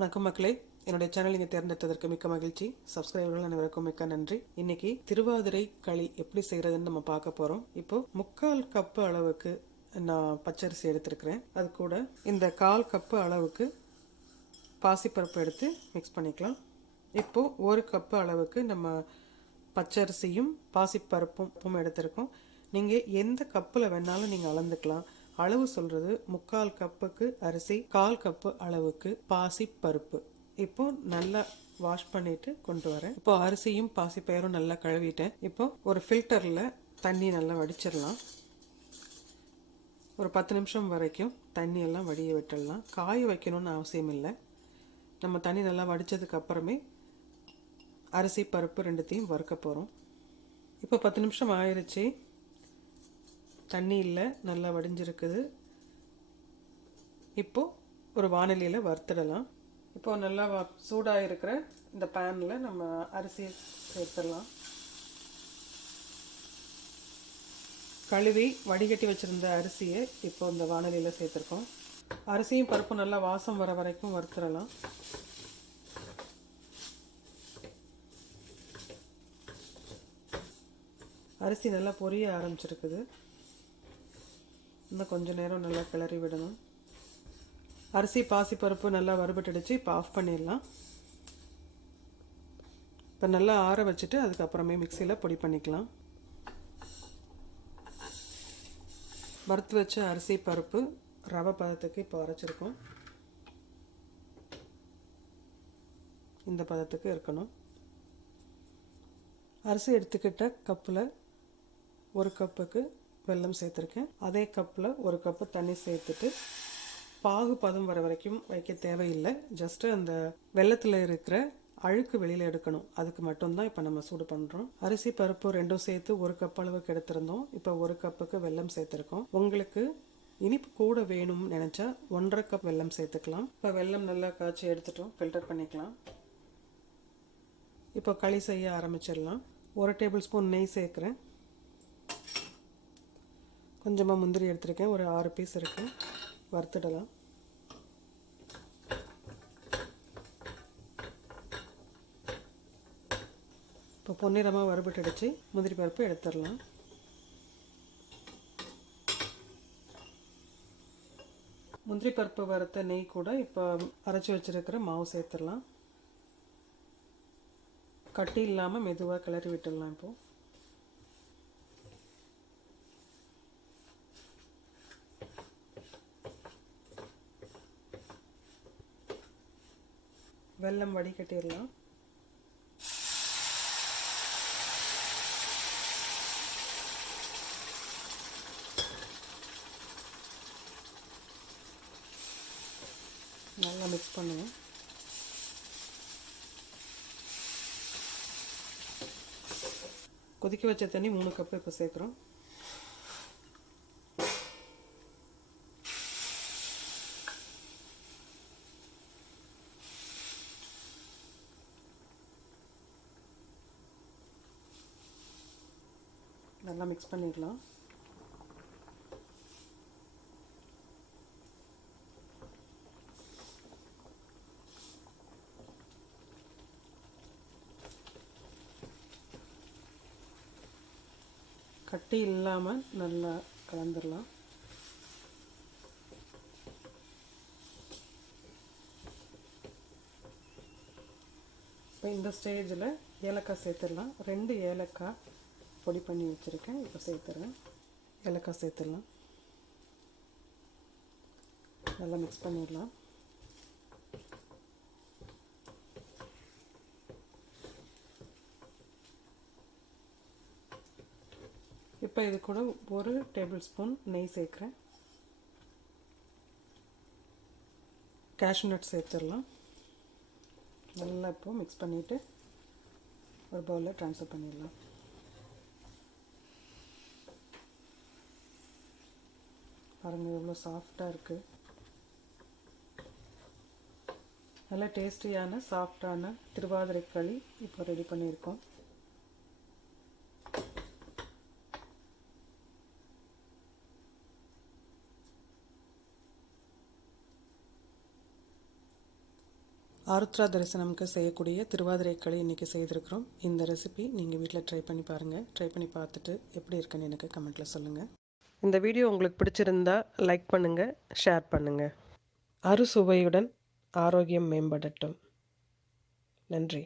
வணக்கம் மக்களே, என்னுடைய சேனல் நீங்கள் தேர்ந்தெடுத்ததற்கு மிக்க மகிழ்ச்சி. சப்ஸ்கிரைபர்கள் அனைவருக்கும் மிக்க நன்றி. இன்னைக்கு திருவாதிரை களி எப்படி செய்யறதுன்னு நம்ம பார்க்க போறோம். இப்போ 3/4 கப்பு அளவுக்கு நான் பச்சரிசி எடுத்திருக்கிறேன். அது கூட இந்த 1/4 கப்பு அளவுக்கு பாசிப்பருப்பு எடுத்து மிக்ஸ் பண்ணிக்கலாம். இப்போ 1 கப்பு அளவுக்கு நம்ம பச்சரிசியும் பாசிப்பருப்பும் எடுத்திருக்கோம். நீங்கள் எந்த கப்பில் வேணாலும் நீங்கள் அளந்துக்கலாம். அளவு சொல்கிறது 3/4 கப்புக்கு அரிசி, 1/4 கப்பு அளவுக்கு பாசி பருப்பு. இப்போ நல்லா வாஷ் பண்ணிட்டு கொண்டு வரேன். இப்போ அரிசியும் பாசிப்பயிரும் நல்லா கழுவிட்டேன். இப்போ ஒரு ஃபில்டரில் தண்ணி நல்லா வடிச்சிடலாம். ஒரு 10 நிமிஷம் வரைக்கும் தண்ணி எல்லாம் வடிய விட்டுடலாம். காய வைக்கணும்னு அவசியம் இல்லை. நம்ம தண்ணி நல்லா வடித்ததுக்கு அப்புறமே அரிசி பருப்பு ரெண்டுத்தையும் வறுக்க போகிறோம். இப்போ 10 நிமிஷம் ஆயிடுச்சு. தண்ணி இல்லை, நல்லா வடிஞ்சிருக்குது. இப்போது ஒரு வானிலையில் வறுத்துடலாம். இப்போ நல்லா சூடாக இருக்கிற இந்த பேனில் நம்ம அரிசி சேர்த்துடலாம். கழுவி வடிகட்டி வச்சுருந்த அரிசியை இப்போ இந்த வானிலையில் சேர்த்துருக்கோம். அரிசியும் பருப்பும் நல்லா வாசம் வர வரைக்கும் வறுத்துடலாம். அரிசி நல்லா பொரிய ஆரம்பிச்சிருக்குது. இன்னும் கொஞ்சம் நேரம் நல்லா கிளறி விடணும். அரிசி பாசிப்பருப்பு நல்லா வறுபட்டுடுச்சு. இப்போ ஆஃப் பண்ணிடலாம். இப்போ நல்லா ஆற வச்சுட்டு அதுக்கப்புறமே மிக்சியில் பொடி பண்ணிக்கலாம். வறுத்து வச்ச அரிசி பருப்பு ரவை பதத்துக்கு இப்போ அரைச்சிருக்கோம். இந்த பதத்துக்கு இருக்கணும். அரிசி எடுத்துக்கிட்ட கப்பில் 1 கப்புக்கு வெல்லம் சேர்த்துருக்கேன். அதே கப்பில் 1 கப்பு தண்ணி சேர்த்துட்டு பாகு பதம் வர வரைக்கும் வைக்க தேவையில்லை. ஜஸ்ட்டு அந்த வெல்லத்தில் இருக்கிற அழுக்கு வெளியில் எடுக்கணும். அதுக்கு மட்டும்தான் இப்போ நம்ம சூடு பண்ணுறோம். அரிசி பருப்பு ரெண்டும் சேர்த்து 1 கப் அளவுக்கு எடுத்திருந்தோம். இப்போ 1 கப்புக்கு வெல்லம் சேர்த்துருக்கோம். உங்களுக்கு இனிப்பு கூட வேணும்னு நினச்சா 1/2 கப் வெல்லம் சேர்த்துக்கலாம். இப்போ வெல்லம் நல்லா காய்ச்சி எடுத்துட்டோம். ஃபில்டர் பண்ணிக்கலாம். இப்போ களி செய்ய ஆரம்பிச்சிடலாம். 1 டேபிள் ஸ்பூன் நெய் சேர்க்குறேன். கொஞ்சமாக முந்திரி எடுத்துருக்கேன். ஒரு 6 பீஸ் இருக்குது. வறுத்துடலாம். இப்போ பொன்னிறமாக வறுபட்டுடுச்சு. முந்திரி பருப்பு எடுத்துடலாம். முந்திரி பருப்பு வறுத்த நெய் கூட இப்போ அரைச்சி வச்சுருக்கிற மாவு சேர்த்துடலாம். கட்டி இல்லாமல் மெதுவாக கிளறி விட்டுடலாம். இப்போது வெல்லம் வடிகட்டிடலாம். நல்லா மிக்ஸ் பண்ணுவோம். கொதிக்க வச்ச தண்ணி 3 கப்பு இப்போ சேர்க்குறோம். நல்லா மிக்ஸ் பண்ணிடலாம். கட்டி இல்லாமல் நல்லா கலந்துடலாம். இப்போ இந்த ஸ்டேஜில் ஏலக்காய் சேர்த்துடலாம். 2 ஏலக்காய் பொடி பண்ணி வச்சுருக்கேன். இப்போ சேர்த்துறேன். ஏலக்காய் சேர்த்துடலாம். நல்லா மிக்ஸ் பண்ணிடலாம். இப்போ இது கூட 1 டேபிள் ஸ்பூன் நெய் சேர்க்குறேன். கேஷ்யூ நட் சேர்த்துடலாம். நல்லா இப்போ மிக்ஸ் பண்ணிவிட்டு ஒரு பவுலில் ட்ரான்ஸ்ஃபர் பண்ணிடலாம். பாருங்கள் எவ்வளோ சாஃப்டாக இருக்குது. நல்ல டேஸ்டியான சாஃப்டான திருவாதிரை களி இப்போ ரெடி பண்ணியிருக்கோம். ஆருத்ரா தரிசனம்க்கு செய்யக்கூடிய திருவாதிரை களி இன்றைக்கி செய்திருக்கிறோம். இந்த ரெசிபி நீங்கள் வீட்டில் ட்ரை பண்ணி பாருங்கள். ட்ரை பண்ணி பார்த்துட்டு எப்படி இருக்குன்னு எனக்கு கமெண்ட்டில் சொல்லுங்கள். இந்த வீடியோ உங்களுக்கு பிடிச்சிருந்தா லைக் பண்ணுங்கள், ஷேர் பண்ணுங்கள். அறுசுவையுடன் ஆரோக்கியம் மேம்படட்டும். நன்றி.